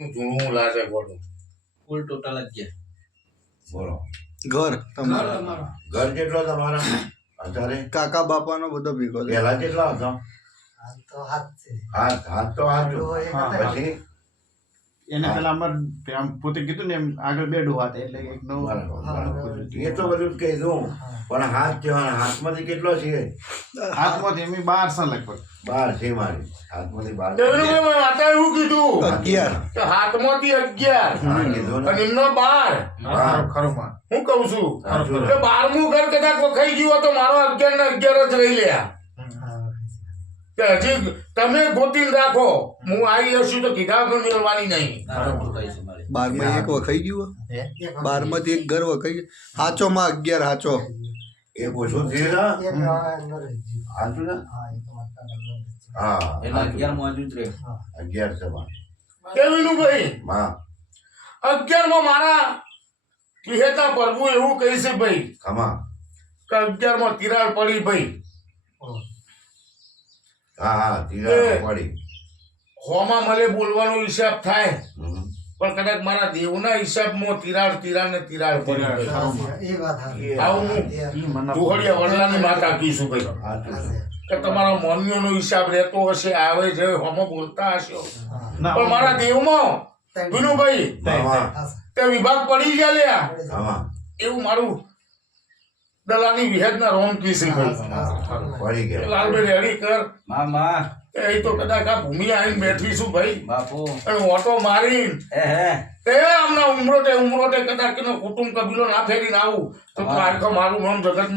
હું જૂનું લાગે ગોળું કુલ ટોટલ અગિયાર બોલો. ઘર તમારા. ઘર કેટલો તમારા? અત્યારે? કાકા બાપાનો બધો ભેગો પહેલા કેટલા હતો? હાથ તો હાથ પછી? એને પેલા અમાર પોતે કીધું ને એમ આગળ બે ડોહા એટલે એક નવ એ તો બધું દઉં પણ હાથ કહેવાના હાથમાંથી કેટલો છે? હાથમાંથી એમ બાર છે લગભગ. બાર છે મારી. હાથમાંથી બાર માતા એવું કીધું? અગિયાર. હાથમાંથી અગિયાર. હા. અને એમનો બાર. માં કહું છું. કે બારમું ઘર કદાચ વખાઈ ગયું તો મારો અગિયાર ને અગિયાર જ રહી લ્યા કે હજી તમે ગોતીને રાખો. હું આવી હશું તો કીધા વગર મેળવાની નહીં. બારમાં એક વખાઈ ગયું એક બારમાંથી એક ઘર વખાઈ ગયું. હાચોમાં અગિયાર હાચો. એ ઓછું એક હાચું ને? હા, એ તો માતા અંદર જ છે. હા એટલે અગિયાર મોજૂદ અગિયારમાં. અગિયારમાં મારા કહેતા પ્રભુ એવું કહી છે ભાઈ. ખમા. કે અગિયારમાં તિરાડ પડી ભાઈ. હા હા તિરાડ પડી. હોમાં મળે બોલવાનો હિસાબ થાય. પણ કદાચ મારા દેવના હિસાબમાં તિરાડ તિરાડ ને તિરાડ પડી સાચી. આવું હું દુહડિયા વડલાની ભાઈ. કે તમારા મોનિયોનો હિસાબ રહેતો હશે આવે છે હમો બોલતા હશો. પણ મારા દેવમાં માં વિનુભાઈ તે વિભાગ પડી ગયા લ્યા. એવું મારું દલાની વિહેદના રોમ કીસી ભાઈ પડી લાલભાઈ રેડી કર. મામા એ તો કદાચ આ ભૂમિ આવીને બેઠી છું ભાઈ. બાપુ. અને ઓટો મારીને. હમણાં ઉમરો તે ઉમરો ઉમરોટે ઉમરોટે કદાચ એનો કુટુંબ કબીલો ના ફેરીને આવું. તો આખો મારું નામ જગતમાં